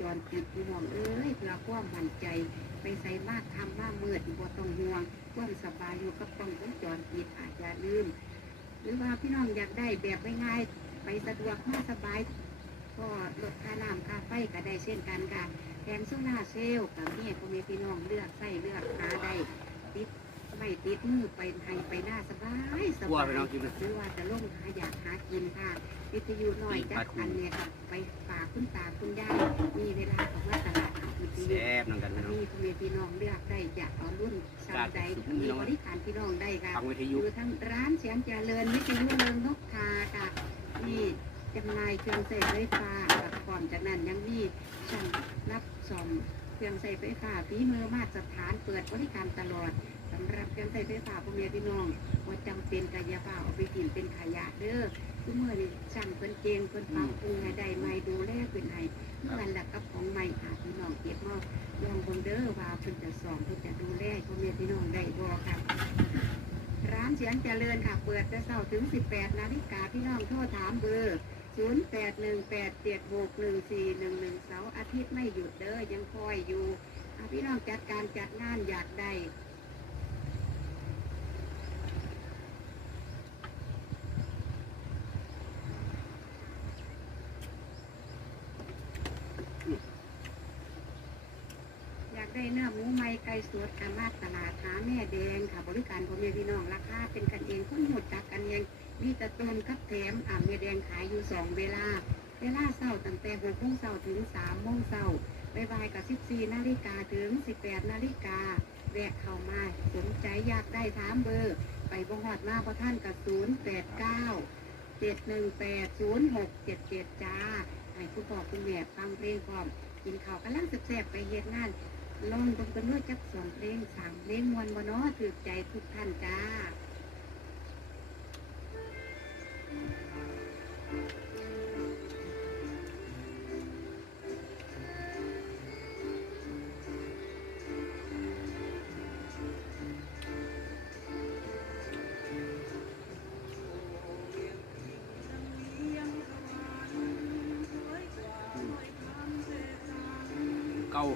จรปิดพี่น้องเอ้ยเพื่อความมั่นใจไปใส่มากทำมากมืดบ่ต้องห่วงความสบายอยู่กับกล้องวงจรปิดอาจจะลืมหรือว่าพี่น้องอยากได้แบบง่ายๆไปสะดวกมากสบายก็ลดค่าน้ำค่าไฟก็ได้เช่นกันค่ะแถมโซล่าเซลล์กับนี่พ่อแม่พี่น้องเลือกใส่เลือกหาได้ติดไม่ติดมือไปให้ไปหน้าสบายสบายหรือว่าจะลงหาอยากหากินค่ะวิทยุหน่อยจัดอันเนี่ยค่ะไปฝากคุณตาคุณยายมีเวลาของว่าตลาดวิทยุมีพ่อแม่พี่น้องเลือกได้อยากเอารุ่นสามใดมีบริการพี่น้องได้ค่ะอยู่ทั้งร้านเสียงเจริญวิทยุเริงนกทาค่ะนี่จำหน่ายเครื่องใช้ไฟฟ้าก่อนจากนั้นยังมีช่างรับซ่อมเครื่องใช้ไฟฟ้าฝีมือมาตรฐานเปิดบริการตลอดสำหรับเครื่องใช้ไฟฟ้าพ่อแม่พี่น้องว่าจำเป็นกายภาพเอาไปกินเป็นขยะเด้อทุกเมื่อนี่ช่างเพิ่นเก่งเพิ่นปรับปรุงให้ได้ใหม่ดูแลเป็นให้เมื่อวันละกับของใหม่พี่น้องเก็บมาลองเบิ่งเด้อว่าเพิ่นจะสอนเพิ่นจะดูแลพ่อแม่พี่น้องได้บ่ค่ะร้านเสียงเจริญค่ะเปิดแต่เช้าถึง18 นาฬิกาพี่น้องโทรถามเบอร์0818761411เสาร์อาทิตย์ไม่หยุดเด้อยังคอยอยู่พี่น้องจัดการจัดงานอยากได้เนื้อหมูไม้ไก่สดกามาตลาดหาแม่แดงค่ะบริการพ่อแม่พี่น้องราคาเป็นกันเองคนหมดจักกันเองมีแต่ต้นกับแถมแม่แดงขายอยู่2เวลาเช้าตั้งแต่6 โมงเช้าถึง3 โมงเช้าบ่ายกับ14 นาฬิกาถึง18 นาฬิกาแวะเข้ามาสนใจอยากได้ถามเบอร์ไปบ่ฮอดมาเพราะท่านกับ089 718 0677จ้าให้ผู้บอกคุณแม่ฟังเพลงพร้อมกินข้าวกำลังแซ่บๆไปเฮ็ดงานลองเบิ่งกันด้วยจัก2 เพลง3 เพลงมวนบ่เนาะถูกใจทุกท่านจ้าเก่า